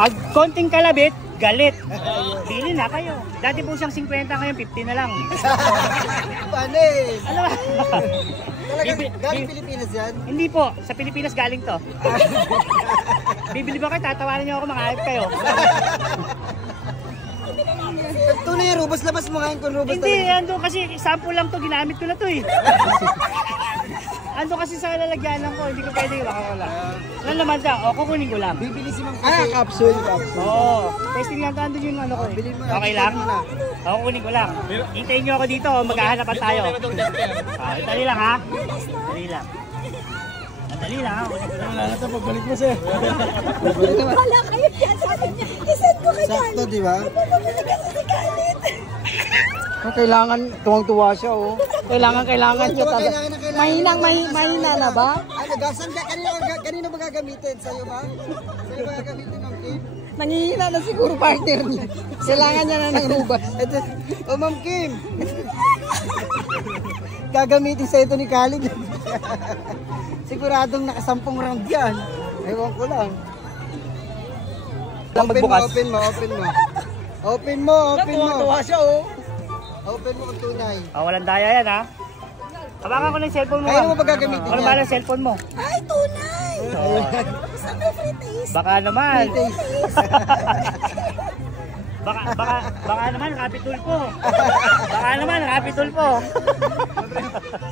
Pag konting kalabit, galit. Pili na kayo. Dati po siyang 50, ngayon 50 na lang. Panis! Ano ba? Galing Pilipinas yan? Hindi po, sa Pilipinas galing to. Bibili ba kayo? Tatawanan niyo ako, mga ayot kayo. Tunay yung rubos, labas mo ngayon kung rubos. Hindi, ando kasi sample lang to, ginamit ko na to eh. Ando kasi sa lalagyanan ko, hindi ko pwede makakala. Ano naman siya? O, kukunin ko lang. Bibili si Ma'am kasi. Capsule. Oo. Testing lang ando yung ano ko eh. Okay lang? O, kukunin ko lang. Hintayin niyo ako dito, maghahanapan tayo. Dali lang ha? Dali lang. Dali lang ha? Wala na ito, pagbalik mo sir. Wala kayo dyan, sabi niya. Isend ko kay Galit. Sakto, di ba? Pabili ka sa Galit. Kailangan, tuwang-tuwa siya oh. Kailangan siya talaga. Mahina na ba? Ano, gasan ka? Kanino ba gagamitin? Sa'yo ba? Sa'yo ba gagamitin ng Kim? Nangihina na siguro partner niya. Kailangan niya na ng rubas. O Ma'am Kim! Gagamitin sa ito ni Khalid. Siguradong nakasampung round yan. Ewan ko lang. Open mo. Tuwang-tuwa siya oh. Open mo kung tunay. Walang daya yan ha? Habakan ko ng cellphone mo. Kaya mo ba gagamitin yan? Ano ba ng cellphone mo? Ay, tunay. Isang may free taste. Baka naman. baka naman Rapidol po. Baka naman Rapidol po.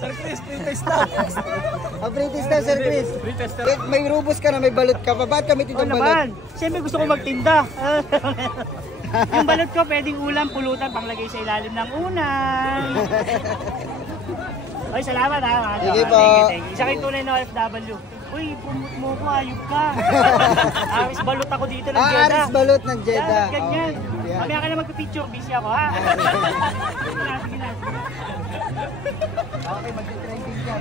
Sir Chris, free test na. Free test na, Sir Chris. May rubos ka na, may balot ka pa. Ba't kami titong balot? Naman. Siyempre gusto ko magtinda. Yung balot ko pwedeng ulam, pulutan, panglagay sa ilalim ng unan. Ay, salamat ha. Sige po. Thank you. Isa kayo tunay na OFW. Uy, promote mo ko, ayub ka. Aris balot ako dito ng Jeddah. Aris balot ng Jeddah. Ganyan. Mamaya ka na magpipicture, busy ako ha. Sige na. Okay, magte-trending ka.